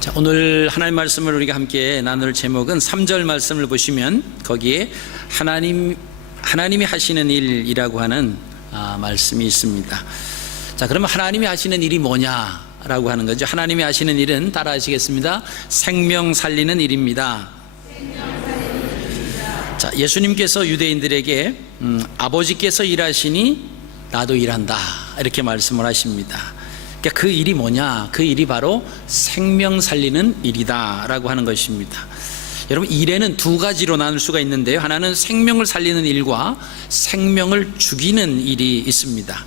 자, 오늘 하나님 말씀을 우리가 함께 나눌 제목은 3절 말씀을 보시면 거기에 하나님이 하시는 일이라고 하는 말씀이 있습니다. 자, 그러면 하나님이 하시는 일이 뭐냐라고 하는 거죠. 하나님이 하시는 일은 따라 하시겠습니다. 생명 살리는 일입니다. 자, 예수님께서 유대인들에게 아버지께서 일하시니 나도 일한다 이렇게 말씀을 하십니다. 그러니까 그 일이 뭐냐? 그 일이 바로 생명 살리는 일이다 라고 하는 것입니다. 여러분, 일에는 두 가지로 나눌 수가 있는데요, 하나는 생명을 살리는 일과 생명을 죽이는 일이 있습니다.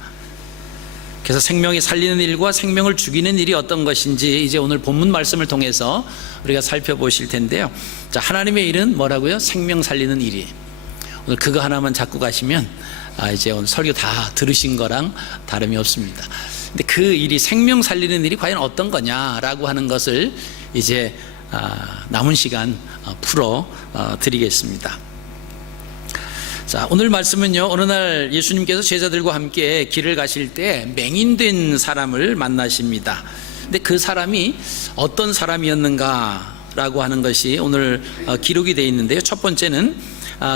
그래서 생명이 살리는 일과 생명을 죽이는 일이 어떤 것인지 이제 오늘 본문 말씀을 통해서 우리가 살펴보실 텐데요. 자, 하나님의 일은 뭐라고요? 생명 살리는 일이. 오늘 그거 하나만 잡고 가시면 이제 오늘 설교 다 들으신 거랑 다름이 없습니다. 근데 그 일이, 생명 살리는 일이 과연 어떤 거냐라고 하는 것을 이제 남은 시간 풀어 드리겠습니다. 자, 오늘 말씀은요, 어느 날 예수님께서 제자들과 함께 길을 가실 때 맹인된 사람을 만나십니다. 근데 그 사람이 어떤 사람이었는가라고 하는 것이 오늘 기록이 되어 있는데요. 첫 번째는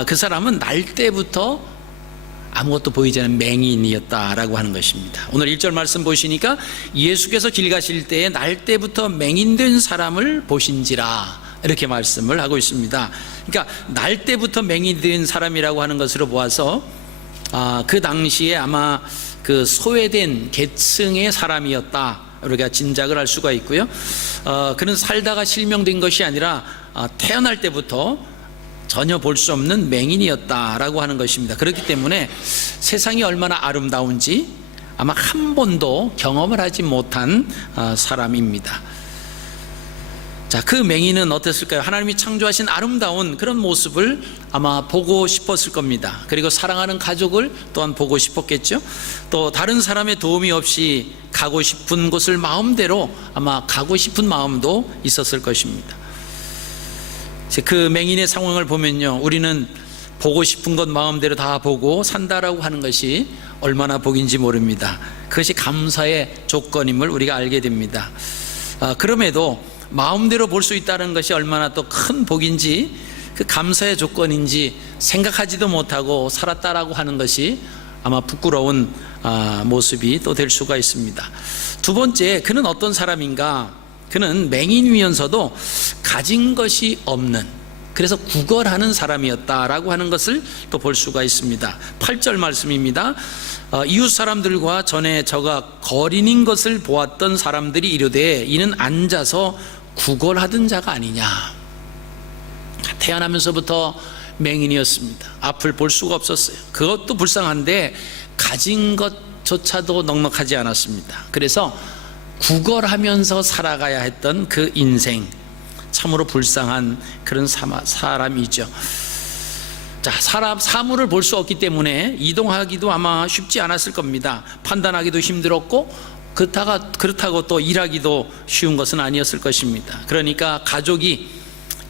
그 사람은 날 때부터 아무것도 보이지 않는 맹인이었다라고 하는 것입니다. 오늘 1절 말씀 보시니까 예수께서 길 가실 때에 날 때부터 맹인된 사람을 보신지라 이렇게 말씀을 하고 있습니다. 그러니까 날 때부터 맹인된 사람이라고 하는 것으로 보아서 그 당시에 아마 그 소외된 계층의 사람이었다 우리가 짐작을 할 수가 있고요. 그는 살다가 실명된 것이 아니라 태어날 때부터 전혀 볼 수 없는 맹인이었다라고 하는 것입니다. 그렇기 때문에 세상이 얼마나 아름다운지 아마 한 번도 경험을 하지 못한 사람입니다. 자, 그 맹인은 어땠을까요? 하나님이 창조하신 아름다운 그런 모습을 아마 보고 싶었을 겁니다. 그리고 사랑하는 가족을 또한 보고 싶었겠죠. 또 다른 사람의 도움이 없이 가고 싶은 곳을 마음대로 아마 가고 싶은 마음도 있었을 것입니다. 그 맹인의 상황을 보면요, 우리는 보고 싶은 것 마음대로 다 보고 산다라고 하는 것이 얼마나 복인지 모릅니다. 그것이 감사의 조건임을 우리가 알게 됩니다. 그럼에도 마음대로 볼 수 있다는 것이 얼마나 또 큰 복인지, 그 감사의 조건인지 생각하지도 못하고 살았다라고 하는 것이 아마 부끄러운 모습이 또 될 수가 있습니다. 두 번째, 그는 어떤 사람인가? 그는 맹인이면서도 가진 것이 없는, 그래서 구걸하는 사람이었다라고 하는 것을 또 볼 수가 있습니다. 8절 말씀입니다. 이웃 사람들과 전에 저가 거린인 것을 보았던 사람들이 이르되 이는 앉아서 구걸하던 자가 아니냐. 태어나면서부터 맹인이었습니다. 앞을 볼 수가 없었어요. 그것도 불쌍한데 가진 것조차도 넉넉하지 않았습니다. 그래서 구걸하면서 살아가야 했던 그 인생, 참으로 불쌍한 그런 사람이죠. 자, 사물을 볼 수 없기 때문에 이동하기도 아마 쉽지 않았을 겁니다. 판단하기도 힘들었고 그렇다고 또 일하기도 쉬운 것은 아니었을 것입니다. 그러니까 가족이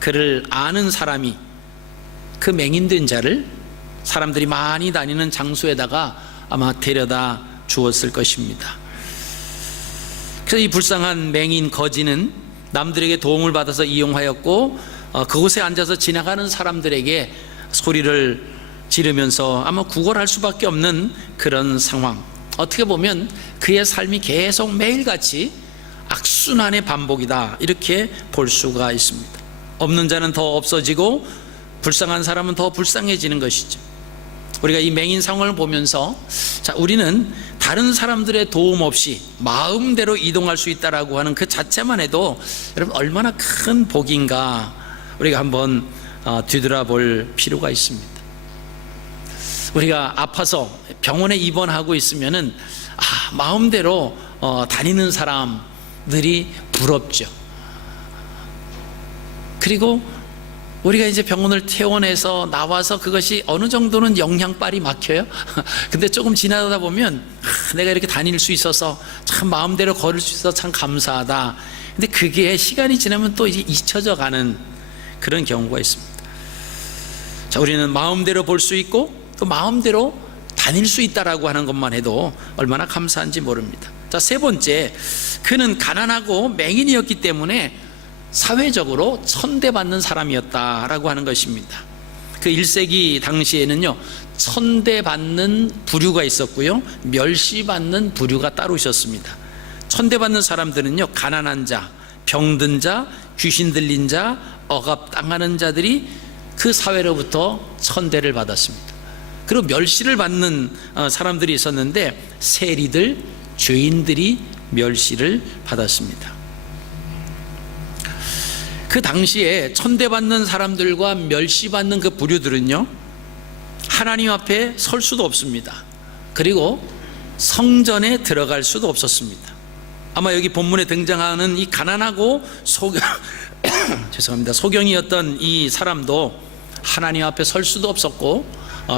그를 아는 사람이 그 맹인된 자를 사람들이 많이 다니는 장소에다가 아마 데려다 주었을 것입니다. 그래서 이 불쌍한 맹인 거지는 남들에게 도움을 받아서 이용하였고 그곳에 앉아서 지나가는 사람들에게 소리를 지르면서 아마 구걸할 수밖에 없는 그런 상황. 어떻게 보면 그의 삶이 계속 매일같이 악순환의 반복이다 이렇게 볼 수가 있습니다. 없는 자는 더 없어지고 불쌍한 사람은 더 불쌍해지는 것이죠. 우리가 이 맹인 상황을 보면서 자, 우리는 다른 사람들의 도움 없이 마음대로 이동할 수 있다라고 하는 그 자체만 해도 여러분 얼마나 큰 복인가 우리가 한번 뒤돌아볼 필요가 있습니다. 우리가 아파서 병원에 입원하고 있으면은 마음대로 다니는 사람들이 부럽죠. 그리고 우리가 이제 병원을 퇴원해서 나와서 그것이 어느 정도는 영양빨이 막혀요. 근데 조금 지나다 보면 내가 이렇게 다닐 수 있어서 참 마음대로 걸을 수 있어서 참 감사하다. 근데 그게 시간이 지나면 또 이제 잊혀져 가는 그런 경우가 있습니다. 자, 우리는 마음대로 볼 수 있고 또 마음대로 다닐 수 있다라고 하는 것만 해도 얼마나 감사한지 모릅니다. 자, 세 번째, 그는 가난하고 맹인이었기 때문에 사회적으로 천대받는 사람이었다라고 하는 것입니다. 그 1세기 당시에는요, 천대받는 부류가 있었고요, 멸시받는 부류가 따로 있었습니다. 천대받는 사람들은요, 가난한 자, 병든 자, 귀신 들린 자, 억압당하는 자들이 그 사회로부터 천대를 받았습니다. 그리고 멸시를 받는 사람들이 있었는데, 세리들, 죄인들이 멸시를 받았습니다. 그 당시에 천대받는 사람들과 멸시받는 그 부류들은요, 하나님 앞에 설 수도 없습니다. 그리고 성전에 들어갈 수도 없었습니다. 아마 여기 본문에 등장하는 이 가난하고 소경이었던 이 사람도 하나님 앞에 설 수도 없었고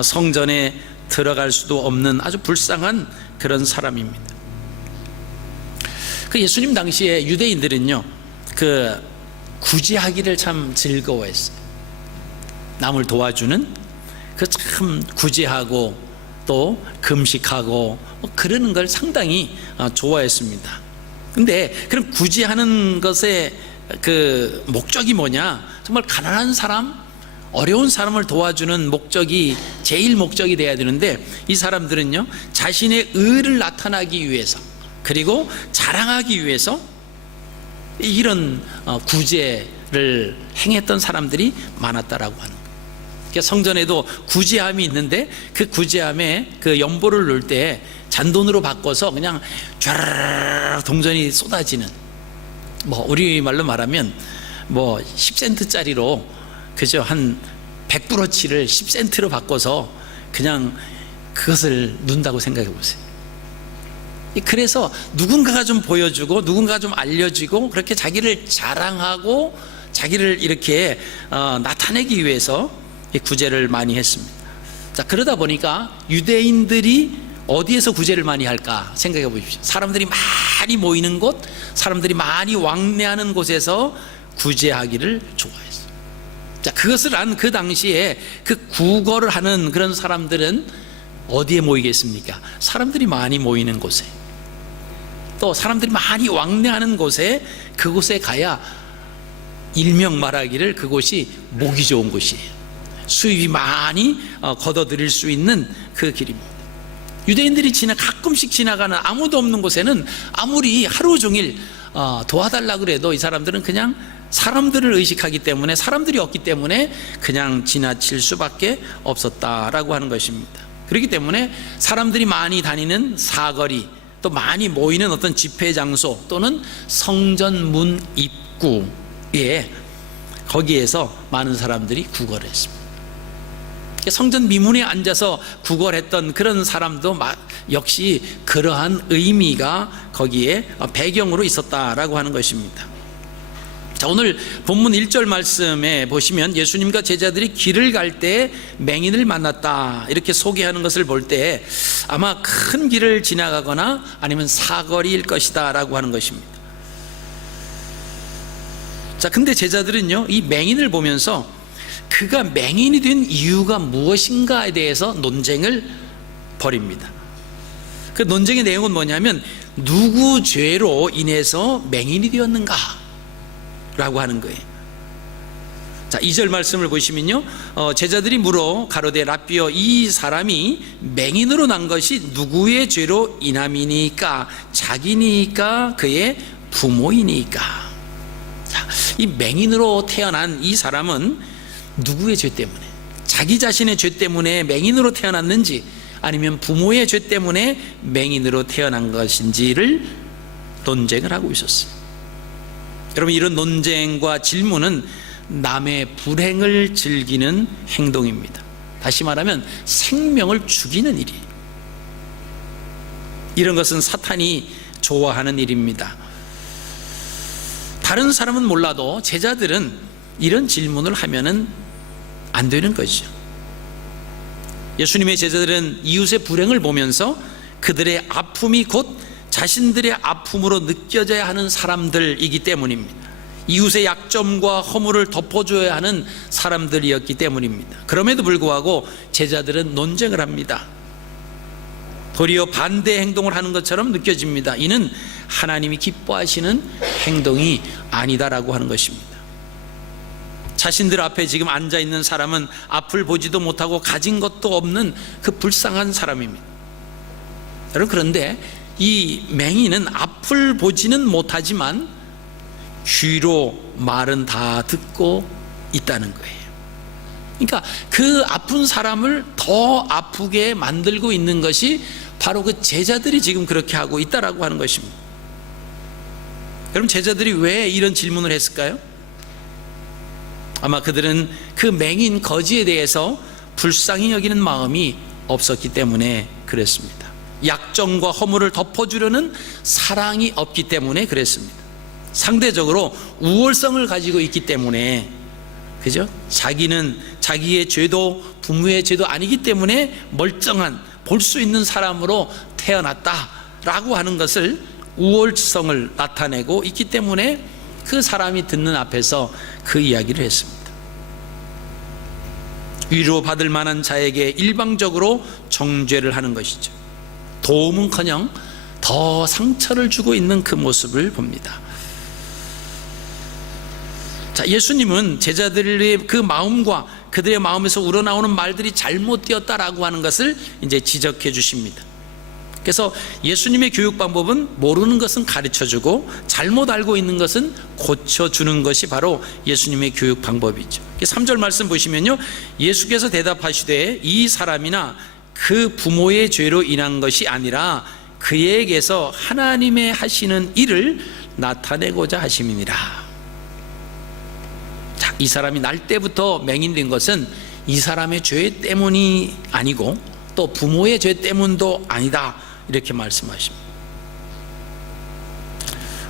성전에 들어갈 수도 없는 아주 불쌍한 그런 사람입니다. 그 예수님 당시에 유대인들은요, 그 구제하기를 참 즐거워했어요. 남을 도와주는 그 참 구제하고 또 금식하고 그러는 걸 상당히 좋아했습니다. 근데 그럼 구제하는 것의 그 목적이 뭐냐? 정말 가난한 사람, 어려운 사람을 도와주는 목적이 제일 목적이 돼야 되는데, 이 사람들은요, 자신의 의를 나타나기 위해서, 그리고 자랑하기 위해서 이런 구제를 행했던 사람들이 많았다라고 하는 거예요. 그러니까 성전에도 구제함이 있는데, 그 구제함에 그 연보를 넣을 때 잔돈으로 바꿔서 그냥 쫙 동전이 쏟아지는, 뭐 우리말로 말하면 뭐 10센트짜리로 그죠, 한 100브로치를 10센트로 바꿔서 그냥 그것을 넣는다고 생각해 보세요. 그래서 누군가가 좀 보여주고 누군가가 좀 알려지고 그렇게 자기를 자랑하고 자기를 이렇게 나타내기 위해서 이 구제를 많이 했습니다. 자, 그러다 보니까 유대인들이 어디에서 구제를 많이 할까 생각해 보십시오. 사람들이 많이 모이는 곳, 사람들이 많이 왕래하는 곳에서 구제하기를 좋아했어요. 자, 그것을 안 그 당시에 그 구걸을 하는 그런 사람들은 어디에 모이겠습니까? 사람들이 많이 모이는 곳에, 또 사람들이 많이 왕래하는 곳에, 그곳에 가야 일명 말하기를 그곳이 목이 좋은 곳이에요. 수입이 많이 걷어들일 수 있는 그 길입니다. 유대인들이 가끔씩 지나가는 아무도 없는 곳에는 아무리 하루 종일 도와달라고 해도 이 사람들은 그냥 사람들을 의식하기 때문에, 사람들이 없기 때문에 그냥 지나칠 수밖에 없었다라고 하는 것입니다. 그렇기 때문에 사람들이 많이 다니는 사거리, 또 많이 모이는 어떤 집회 장소 또는 성전 문 입구에, 거기에서 많은 사람들이 구걸을 했습니다. 성전 미문에 앉아서 구걸했던 그런 사람도 역시 그러한 의미가 거기에 배경으로 있었다라고 하는 것입니다. 자, 오늘 본문 1절 말씀에 보시면 예수님과 제자들이 길을 갈 때 맹인을 만났다 이렇게 소개하는 것을 볼 때 아마 큰 길을 지나가거나 아니면 사거리일 것이다 라고 하는 것입니다. 자, 근데 제자들은요, 이 맹인을 보면서 그가 맹인이 된 이유가 무엇인가에 대해서 논쟁을 벌입니다. 그 논쟁의 내용은 뭐냐면, 누구 죄로 인해서 맹인이 되었는가 라고 하는 거예요. 자, 2절 말씀을 보시면요, 제자들이 물어 가로되 라삐여, 이 사람이 맹인으로 난 것이 누구의 죄로 인함이니까? 자기니까 그의 부모이니까? 자, 이 맹인으로 태어난 이 사람은 누구의 죄 때문에, 자기 자신의 죄 때문에 맹인으로 태어났는지 아니면 부모의 죄 때문에 맹인으로 태어난 것인지를 논쟁을 하고 있었어요. 여러분, 이런 논쟁과 질문은 남의 불행을 즐기는 행동입니다. 다시 말하면 생명을 죽이는 일이에요. 이런 것은 사탄이 좋아하는 일입니다. 다른 사람은 몰라도 제자들은 이런 질문을 하면은 안 되는 거죠. 예수님의 제자들은 이웃의 불행을 보면서 그들의 아픔이 곧 자신들의 아픔으로 느껴져야 하는 사람들이기 때문입니다. 이웃의 약점과 허물을 덮어줘야 하는 사람들이었기 때문입니다. 그럼에도 불구하고 제자들은 논쟁을 합니다. 도리어 반대 행동을 하는 것처럼 느껴집니다. 이는 하나님이 기뻐하시는 행동이 아니다라고 하는 것입니다. 자신들 앞에 지금 앉아있는 사람은 앞을 보지도 못하고 가진 것도 없는 그 불쌍한 사람입니다. 여러분, 그런데 이 맹인은 앞을 보지는 못하지만 귀로 말은 다 듣고 있다는 거예요. 그러니까 그 아픈 사람을 더 아프게 만들고 있는 것이 바로 그 제자들이 지금 그렇게 하고 있다라고 하는 것입니다. 여러분, 제자들이 왜 이런 질문을 했을까요? 아마 그들은 그 맹인 거지에 대해서 불쌍히 여기는 마음이 없었기 때문에 그랬습니다. 약점과 허물을 덮어주려는 사랑이 없기 때문에 그랬습니다. 상대적으로 우월성을 가지고 있기 때문에, 그죠? 자기는 자기의 죄도 부모의 죄도 아니기 때문에 멀쩡한, 볼 수 있는 사람으로 태어났다라고 하는 것을, 우월성을 나타내고 있기 때문에 그 사람이 듣는 앞에서 그 이야기를 했습니다. 위로받을 만한 자에게 일방적으로 정죄를 하는 것이죠. 도움은커녕 더 상처를 주고 있는 그 모습을 봅니다. 자, 예수님은 제자들의 그 마음과 그들의 마음에서 우러나오는 말들이 잘못되었다라고 하는 것을 이제 지적해 주십니다. 그래서 예수님의 교육 방법은 모르는 것은 가르쳐주고 잘못 알고 있는 것은 고쳐주는 것이 바로 예수님의 교육 방법이죠. 3절 말씀 보시면요, 예수께서 대답하시되 이 사람이나 그 부모의 죄로 인한 것이 아니라 그에게서 하나님의 하시는 일을 나타내고자 하심이니라. 자, 이 사람이 날 때부터 맹인된 것은 이 사람의 죄 때문이 아니고 또 부모의 죄 때문도 아니다, 이렇게 말씀하십니다.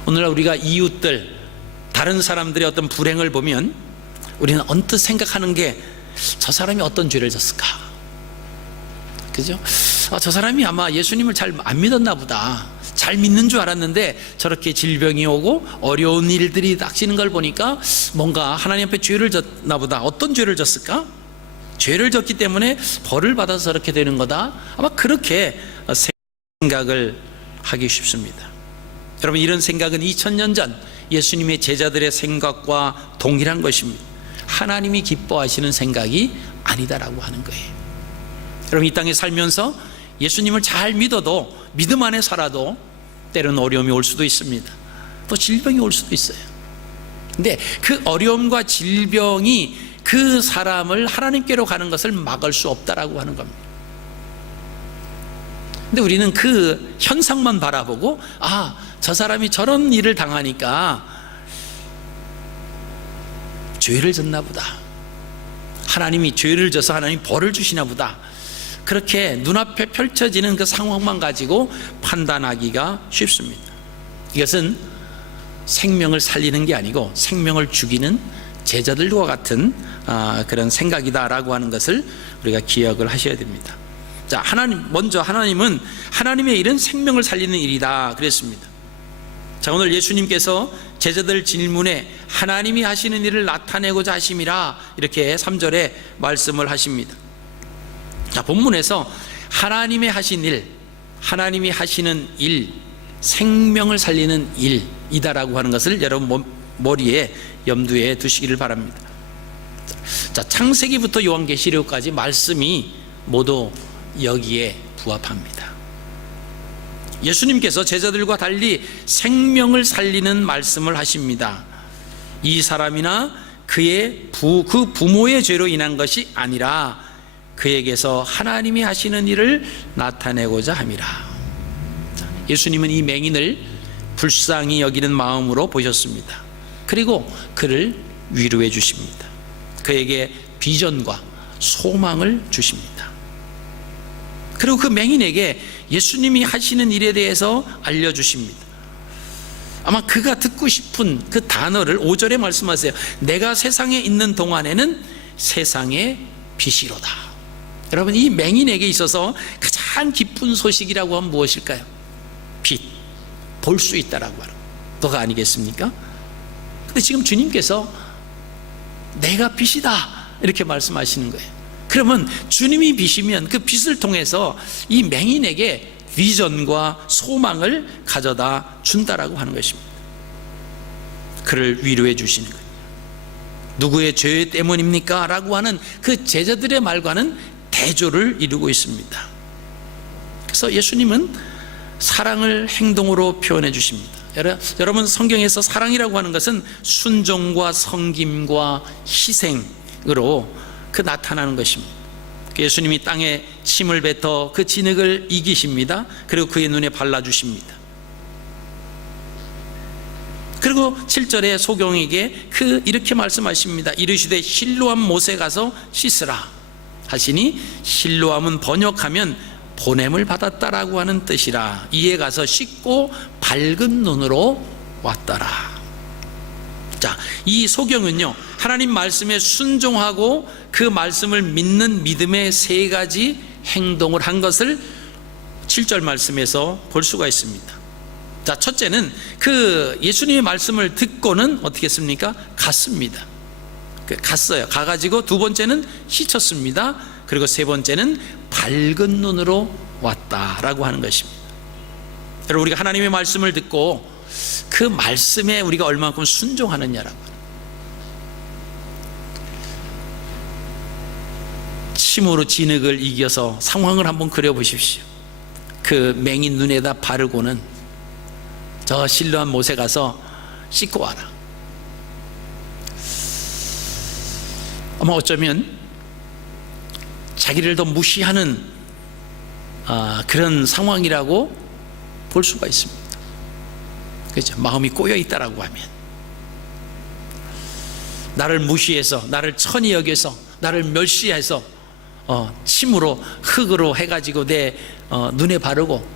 오늘날 우리가 이웃들, 다른 사람들의 어떤 불행을 보면 우리는 언뜻 생각하는 게, 저 사람이 어떤 죄를 졌을까? 그죠? 저 사람이 아마 예수님을 잘 안 믿었나 보다. 잘 믿는 줄 알았는데 저렇게 질병이 오고 어려운 일들이 닥치는 걸 보니까 뭔가 하나님 앞에 죄를 졌나 보다. 어떤 죄를 졌을까? 죄를 졌기 때문에 벌을 받아서 저렇게 되는 거다. 아마 그렇게 생각을 하기 쉽습니다. 여러분, 이런 생각은 2000년 전 예수님의 제자들의 생각과 동일한 것입니다. 하나님이 기뻐하시는 생각이 아니다라고 하는 거예요. 여러분, 이 땅에 살면서 예수님을 잘 믿어도, 믿음 안에 살아도 때로는 어려움이 올 수도 있습니다. 또 질병이 올 수도 있어요. 근데 그 어려움과 질병이 그 사람을 하나님께로 가는 것을 막을 수 없다라고 하는 겁니다. 근데 우리는 그 현상만 바라보고, 저 사람이 저런 일을 당하니까 죄를 졌나 보다, 하나님이 죄를 져서 하나님이 벌을 주시나 보다, 그렇게 눈앞에 펼쳐지는 그 상황만 가지고 판단하기가 쉽습니다. 이것은 생명을 살리는 게 아니고 생명을 죽이는 제자들과 같은 그런 생각이다라고 하는 것을 우리가 기억을 하셔야 됩니다. 자, 먼저 하나님은 하나님의 일은 생명을 살리는 일이다 그랬습니다. 자, 오늘 예수님께서 제자들 질문에 하나님이 하시는 일을 나타내고자 하심이라, 이렇게 3절에 말씀을 하십니다. 자, 본문에서 하나님의 하신 일, 하나님이 하시는 일, 생명을 살리는 일이다라고 하는 것을 여러분 머리에 염두에 두시기를 바랍니다. 자, 창세기부터 요한계시록까지 말씀이 모두 여기에 부합합니다. 예수님께서 제자들과 달리 생명을 살리는 말씀을 하십니다. 이 사람이나 그 부모의 죄로 인한 것이 아니라 그에게서 하나님이 하시는 일을 나타내고자 함이라. 예수님은 이 맹인을 불쌍히 여기는 마음으로 보셨습니다. 그리고 그를 위로해 주십니다. 그에게 비전과 소망을 주십니다. 그리고 그 맹인에게 예수님이 하시는 일에 대해서 알려주십니다. 아마 그가 듣고 싶은 그 단어를 5절에 말씀하세요. 내가 세상에 있는 동안에는 세상의 빛이로다. 여러분, 이 맹인에게 있어서 가장 기쁜 소식이라고 하면 무엇일까요? 빛, 볼 수 있다라고 하는 거가 아니겠습니까? 근데 지금 주님께서 내가 빛이다 이렇게 말씀하시는 거예요. 그러면 주님이 빛이면 그 빛을 통해서 이 맹인에게 비전과 소망을 가져다 준다라고 하는 것입니다. 그를 위로해 주시는 거예요. 누구의 죄 때문입니까? 라고 하는 그 제자들의 말과는 대조를 이루고 있습니다. 그래서 예수님은 사랑을 행동으로 표현해 주십니다. 여러분, 성경에서 사랑이라고 하는 것은 순종과 섬김과 희생으로 나타나는 것입니다. 예수님이 땅에 침을 뱉어 그 진흙을 이기십니다. 그리고 그의 눈에 발라주십니다. 그리고 7절에 소경에게 이렇게 말씀하십니다. 이르시되 실로암 못에 가서 씻으라 하시니, 실로암은 번역하면 보냄을 받았다라고 하는 뜻이라. 이에 가서 씻고 밝은 눈으로 왔더라. 자, 이 소경은요, 하나님 말씀에 순종하고 그 말씀을 믿는 믿음의 세 가지 행동을 한 것을 7절 말씀에서 볼 수가 있습니다. 자, 첫째는 예수님의 말씀을 듣고는 어떻게 했습니까? 갔습니다. 갔어요. 가가지고 두 번째는 씻었습니다. 그리고 세 번째는 밝은 눈으로 왔다라고 하는 것입니다. 여러분, 우리가 하나님의 말씀을 듣고 그 말씀에 우리가 얼마만큼 순종하느냐라고. 침으로 진흙을 이겨서 상황을 한번 그려보십시오. 그 맹인 눈에다 바르고는 저 실로암 못에 가서 씻고 와라. 아마 어쩌면 자기를 더 무시하는 그런 상황이라고 볼 수가 있습니다. 그렇죠? 마음이 꼬여 있다라고 하면, 나를 무시해서, 나를 천히 여겨서, 나를 멸시해서 침으로 흙으로 해가지고 내 눈에 바르고,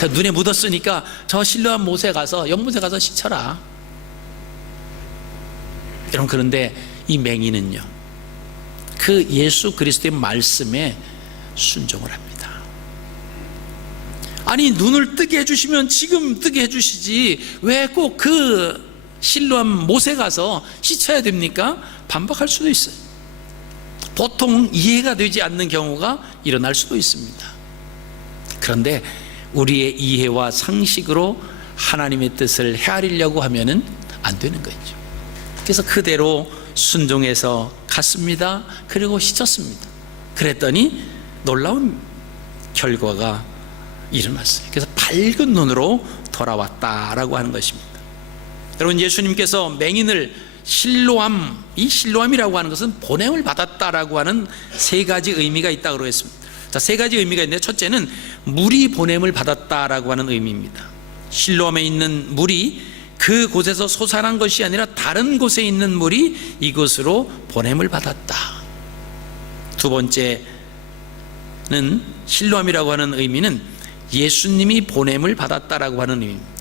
그 눈에 묻었으니까 저 실로암 못에 가서, 연못에 가서 씻어라. 여러분, 그런데 이 맹인은요, 그 예수 그리스도의 말씀에 순종을 합니다. 아니, 눈을 뜨게 해주시면 지금 뜨게 해주시지 왜 꼭 그 실로암 못에 가서 씻어야 됩니까? 반박할 수도 있어요. 보통 이해가 되지 않는 경우가 일어날 수도 있습니다. 그런데 우리의 이해와 상식으로 하나님의 뜻을 헤아리려고 하면은 안 되는 거죠. 그래서 그대로 순종해서 갔습니다. 그리고 씻었습니다. 그랬더니 놀라운 결과가 일어났어요. 그래서 밝은 눈으로 돌아왔다라고 하는 것입니다. 여러분, 예수님께서 맹인을 이 실로암이라고 하는 것은 보냄을 받았다라고 하는 세 가지 의미가 있다고 했습니다. 자, 세 가지 의미가 있는데, 첫째는 물이 보냄을 받았다라고 하는 의미입니다. 실로암에 있는 물이 그 곳에서 솟아난 것이 아니라 다른 곳에 있는 물이 이곳으로 보냄을 받았다. 두 번째는 실로암이라고 하는 의미는 예수님이 보냄을 받았다라고 하는 의미입니다.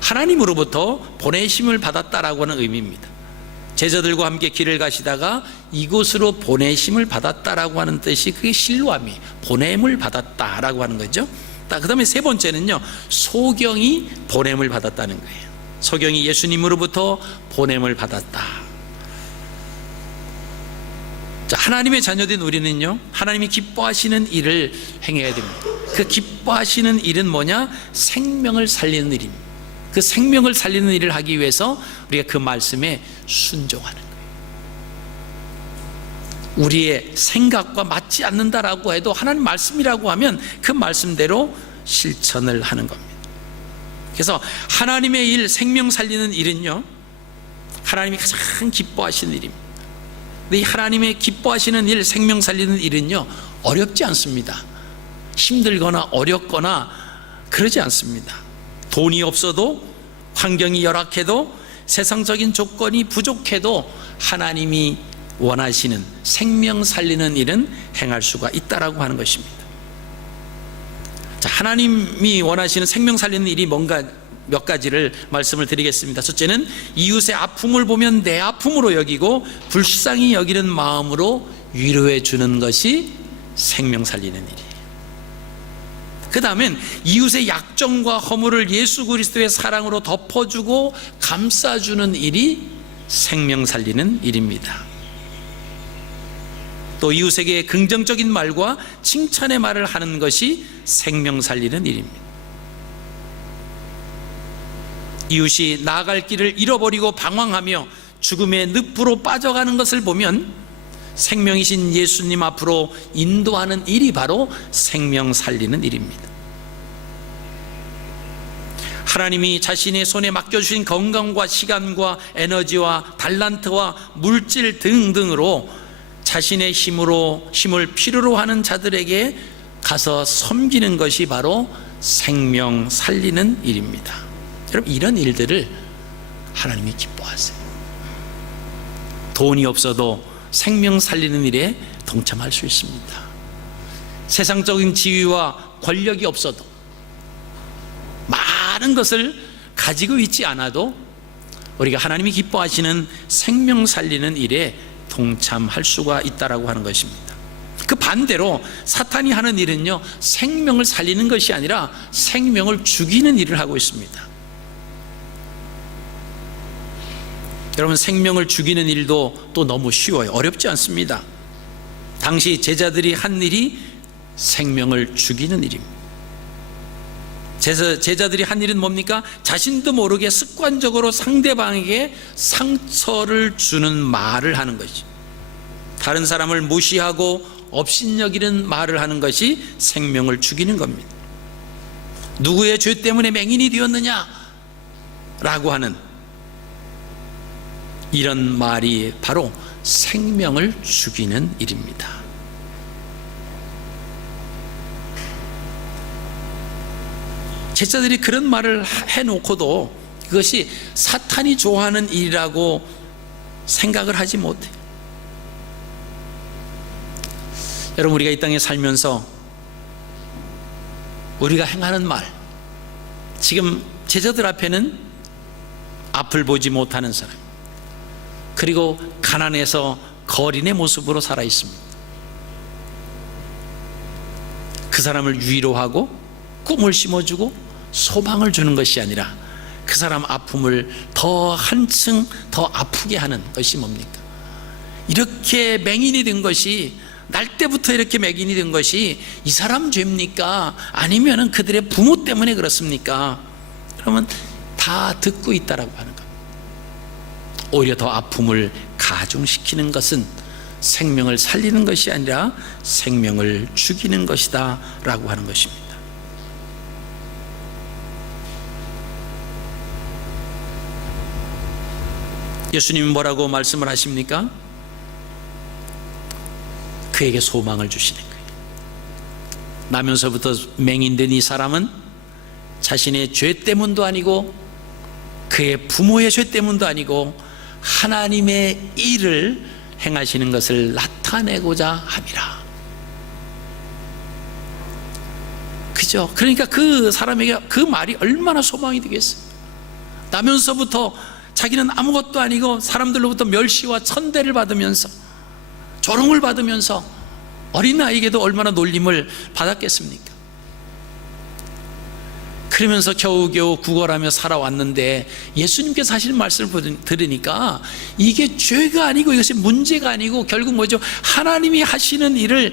하나님으로부터 보내심을 받았다라고 하는 의미입니다. 제자들과 함께 길을 가시다가 이곳으로 보내심을 받았다라고 하는 뜻이, 그게 실로암이 보냄을 받았다라고 하는 거죠. 그 다음에 세 번째는요, 소경이 보냄을 받았다는 거예요. 소경이 예수님으로부터 보냄을 받았다. 자, 하나님의 자녀된 우리는요, 하나님이 기뻐하시는 일을 행해야 됩니다. 그 기뻐하시는 일은 뭐냐? 생명을 살리는 일입니다. 그 생명을 살리는 일을 하기 위해서 우리가 그 말씀에 순종하는 거예요. 우리의 생각과 맞지 않는다라고 해도 하나님 말씀이라고 하면 그 말씀대로 실천을 하는 겁니다. 그래서 하나님의 일, 생명 살리는 일은요, 하나님이 가장 기뻐하시는 일입니다. 근데 이 하나님의 기뻐하시는 일, 생명 살리는 일은요, 어렵지 않습니다. 힘들거나 어렵거나 그러지 않습니다. 돈이 없어도, 환경이 열악해도, 세상적인 조건이 부족해도 하나님이 원하시는 생명 살리는 일은 행할 수가 있다라고 하는 것입니다. 자, 하나님이 원하시는 생명 살리는 일이 뭔가 몇 가지를 말씀을 드리겠습니다. 첫째는 이웃의 아픔을 보면 내 아픔으로 여기고 불쌍히 여기는 마음으로 위로해 주는 것이 생명 살리는 일이에요. 그 다음엔 이웃의 약점과 허물을 예수 그리스도의 사랑으로 덮어주고 감싸주는 일이 생명 살리는 일입니다. 또 이웃에게 긍정적인 말과 칭찬의 말을 하는 것이 생명 살리는 일입니다. 이웃이 나아갈 길을 잃어버리고 방황하며 죽음의 늪으로 빠져가는 것을 보면 생명이신 예수님 앞으로 인도하는 일이 바로 생명 살리는 일입니다. 하나님이 자신의 손에 맡겨주신 건강과 시간과 에너지와 달란트와 물질 등등으로 자신의 힘을 필요로 하는 자들에게 가서 섬기는 것이 바로 생명 살리는 일입니다. 여러분, 이런 일들을 하나님이 기뻐하세요. 돈이 없어도 생명 살리는 일에 동참할 수 있습니다. 세상적인 지위와 권력이 없어도, 많은 것을 가지고 있지 않아도 우리가 하나님이 기뻐하시는 생명 살리는 일에 동참할 수가 있다라고 하는 것입니다. 그 반대로 사탄이 하는 일은요, 생명을 살리는 것이 아니라 생명을 죽이는 일을 하고 있습니다. 여러분, 생명을 죽이는 일도 또 너무 쉬워요. 어렵지 않습니다. 당시 제자들이 한 일이 생명을 죽이는 일입니다. 제자들이 한 일은 뭡니까? 자신도 모르게 습관적으로 상대방에게 상처를 주는 말을 하는 것이죠. 다른 사람을 무시하고 업신여기는 말을 하는 것이 생명을 죽이는 겁니다. 누구의 죄 때문에 맹인이 되었느냐? 라고 하는 이런 말이 바로 생명을 죽이는 일입니다. 제자들이 그런 말을 해놓고도 그것이 사탄이 좋아하는 일이라고 생각을 하지 못해요. 여러분, 우리가 이 땅에 살면서 우리가 행하는 말, 지금 제자들 앞에는 앞을 보지 못하는 사람, 그리고 가난해서 거린의 모습으로 살아 있습니다. 그 사람을 위로하고 꿈을 심어주고 소망을 주는 것이 아니라 그 사람 아픔을 더 한층 더 아프게 하는 것이 뭡니까? 이렇게 맹인이 된 것이, 날 때부터 이렇게 맹인이 된 것이 이 사람 죄입니까? 아니면 그들의 부모 때문에 그렇습니까? 그러면 다 듣고 있다라고 하는 겁니다. 오히려 더 아픔을 가중시키는 것은 생명을 살리는 것이 아니라 생명을 죽이는 것이다 라고 하는 것입니다. 예수님이 뭐라고 말씀을 하십니까? 그에게 소망을 주시는 거예요. 나면서부터 맹인된 이 사람은 자신의 죄 때문도 아니고 그의 부모의 죄 때문도 아니고 하나님의 일을 행하시는 것을 나타내고자 함이라. 그죠? 그러니까 그 사람에게 그 말이 얼마나 소망이 되겠어요. 나면서부터 자기는 아무것도 아니고 사람들로부터 멸시와 천대를 받으면서 조롱을 받으면서 어린아이에게도 얼마나 놀림을 받았겠습니까? 그러면서 겨우겨우 구걸하며 살아왔는데 예수님께서 하시는 말씀을 들으니까 이게 죄가 아니고 이것이 문제가 아니고 결국 뭐죠? 하나님이 하시는 일을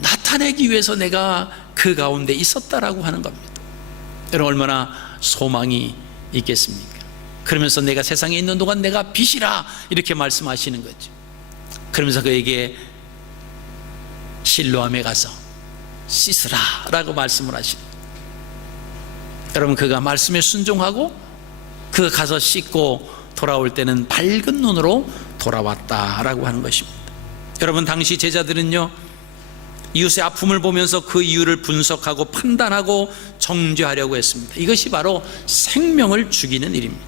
나타내기 위해서 내가 그 가운데 있었다라고 하는 겁니다. 여러분, 얼마나 소망이 있겠습니까? 그러면서 내가 세상에 있는 동안 내가 빛이라 이렇게 말씀하시는 거죠. 그러면서 그에게 실로암에 가서 씻으라 라고 말씀을 하시는 거예요. 여러분, 그가 말씀에 순종하고 그가 가서 씻고 돌아올 때는 밝은 눈으로 돌아왔다라고 하는 것입니다. 여러분, 당시 제자들은요, 이웃의 아픔을 보면서 그 이유를 분석하고 판단하고 정죄하려고 했습니다. 이것이 바로 생명을 죽이는 일입니다.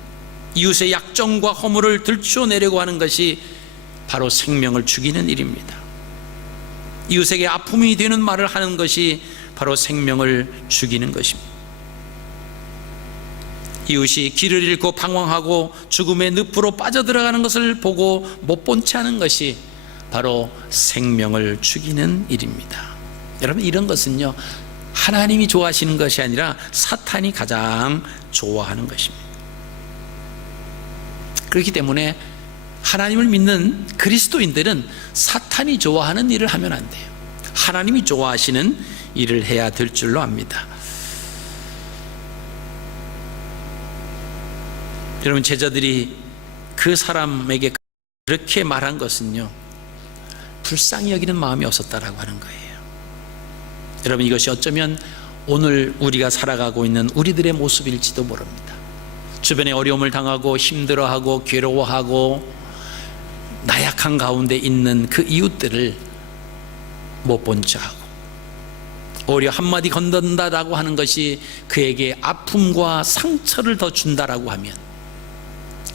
이웃의 약점과 허물을 들추어내려고 하는 것이 바로 생명을 죽이는 일입니다. 이웃에게 아픔이 되는 말을 하는 것이 바로 생명을 죽이는 것입니다. 이웃이 길을 잃고 방황하고 죽음의 늪으로 빠져들어가는 것을 보고 못 본 채 하는 것이 바로 생명을 죽이는 일입니다. 여러분, 이런 것은요, 하나님이 좋아하시는 것이 아니라 사탄이 가장 좋아하는 것입니다. 그렇기 때문에 하나님을 믿는 그리스도인들은 사탄이 좋아하는 일을 하면 안 돼요. 하나님이 좋아하시는 일을 해야 될 줄로 압니다. 여러분, 제자들이 그 사람에게 그렇게 말한 것은요, 불쌍히 여기는 마음이 없었다라고 하는 거예요. 여러분, 이것이 어쩌면 오늘 우리가 살아가고 있는 우리들의 모습일지도 모릅니다. 주변에 어려움을 당하고 힘들어하고 괴로워하고 나약한 가운데 있는 그 이웃들을 못 본 척하고, 오히려 한마디 건넌다라고 하는 것이 그에게 아픔과 상처를 더 준다라고 하면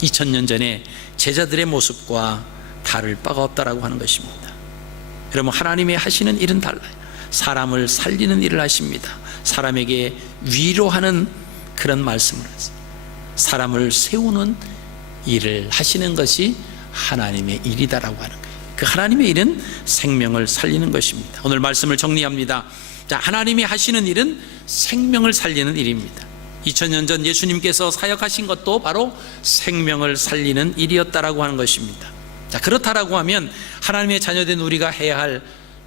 2000년 전에 제자들의 모습과 다를 바가 없다라고 하는 것입니다. 여러분, 하나님이 하시는 일은 달라요. 사람을 살리는 일을 하십니다. 사람에게 위로하는 그런 말씀을 하세요. 사람을 세우는 일을 하시는 것이 하나님의 일이다라고 하는 거예요. 그 하나님의 일은 생명을 살리는 것입니다. 오늘 말씀을 정리합니다. 자, 하나님이 하시는 일은 생명을 살리는 일입니다. 2000년 전 예수님께서 사역하신 것도 바로 생명을 살리는 일이었다라고 하는 것입니다. 자, 그렇다라고 하면 하나님의 자녀된 우리가 해야 할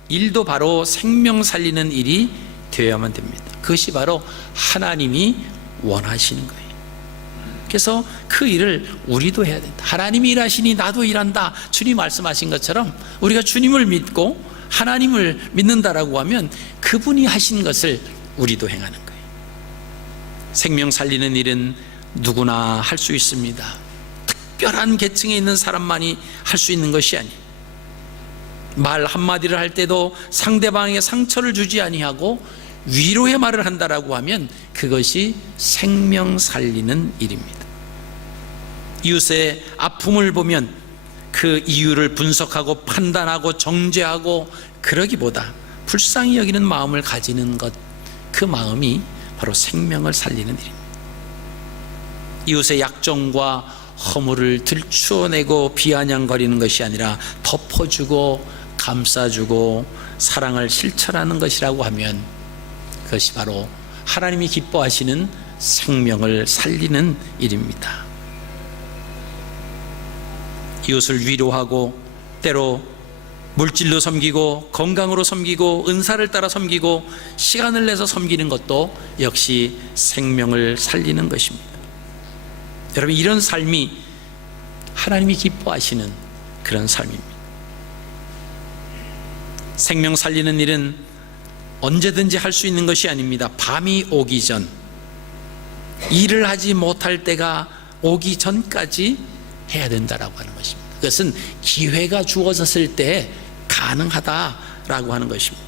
일도 바로 생명 살리는 일이 되어야만 됩니다. 그것이 바로 하나님이 원하시는 거예요. 그래서 그 일을 우리도 해야 된다. 하나님이 일하시니 나도 일한다. 주님 말씀하신 것처럼 우리가 주님을 믿고 하나님을 믿는다라고 하면 그분이 하신 것을 우리도 행하는 거예요. 생명 살리는 일은 누구나 할 수 있습니다. 특별한 계층에 있는 사람만이 할 수 있는 것이 아니에요. 말 한마디를 할 때도 상대방에게 상처를 주지 아니하고 위로의 말을 한다라고 하면 그것이 생명 살리는 일입니다. 이웃의 아픔을 보면 그 이유를 분석하고 판단하고 정죄하고 그러기보다 불쌍히 여기는 마음을 가지는 것, 그 마음이 바로 생명을 살리는 일입니다. 이웃의 약점과 허물을 들추어내고 비아냥거리는 것이 아니라 덮어주고 감싸주고 사랑을 실천하는 것이라고 하면 그것이 바로 하나님이 기뻐하시는 생명을 살리는 일입니다. 이웃을 위로하고 때로 물질로 섬기고 건강으로 섬기고 은사를 따라 섬기고 시간을 내서 섬기는 것도 역시 생명을 살리는 것입니다. 여러분, 이런 삶이 하나님이 기뻐하시는 그런 삶입니다. 생명 살리는 일은 언제든지 할 수 있는 것이 아닙니다. 밤이 오기 전, 일을 하지 못할 때가 오기 전까지 해야 된다라고 하는 것입니다. 그것은 기회가 주어졌을 때 가능하다라고 하는 것입니다.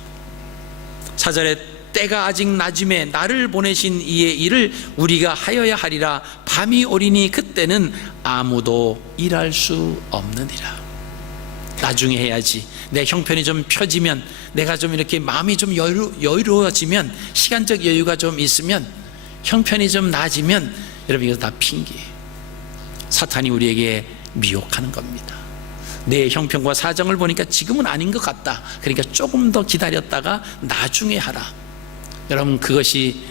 사절에 때가 아직 낮음에 나를 보내신 이의 일을 우리가 하여야 하리라. 밤이 오리니 그때는 아무도 일할 수 없느니라. 나중에 해야지. 내 형편이 좀 펴지면, 내가 좀 이렇게 마음이 좀 여유로워지면, 시간적 여유가 좀 있으면, 형편이 좀 나아지면, 여러분, 이거 다 핑계예요. 사탄이 우리에게 미혹하는 겁니다. 내 형편과 사정을 보니까 지금은 아닌 것 같다. 그러니까 조금 더 기다렸다가 나중에 하라. 여러분, 그것이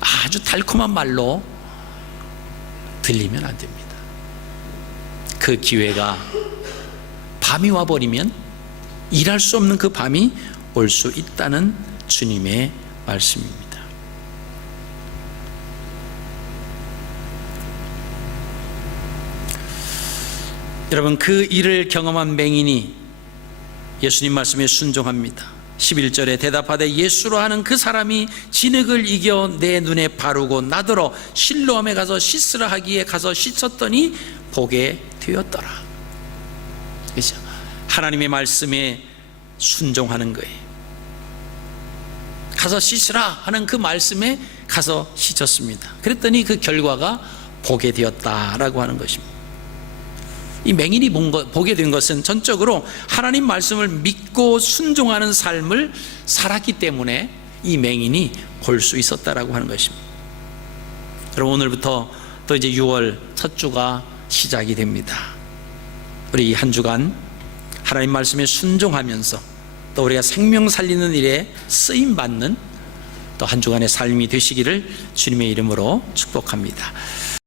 아주 달콤한 말로 들리면 안 됩니다. 그 기회가 밤이 와버리면 일할 수 없는 그 밤이 올 수 있다는 주님의 말씀입니다. 여러분, 그 일을 경험한 맹인이 예수님 말씀에 순종합니다. 11절에 대답하되 예수로 하는 그 사람이 진흙을 이겨 내 눈에 바르고 나더러 실로암에 가서 씻으라 하기에 가서 씻었더니 보게 되었더라. 그렇죠? 하나님의 말씀에 순종하는 거예요. 가서 씻으라 하는 그 말씀에 가서 씻었습니다. 그랬더니 그 결과가 보게 되었다라고 하는 것입니다. 이 맹인이 보게 된 것은 전적으로 하나님 말씀을 믿고 순종하는 삶을 살았기 때문에 이 맹인이 볼 수 있었다라고 하는 것입니다. 여러분, 오늘부터 또 이제 6월 첫 주가 시작이 됩니다. 우리 한 주간 하나님 말씀에 순종하면서 또 우리가 생명 살리는 일에 쓰임 받는 또 한 주간의 삶이 되시기를 주님의 이름으로 축복합니다.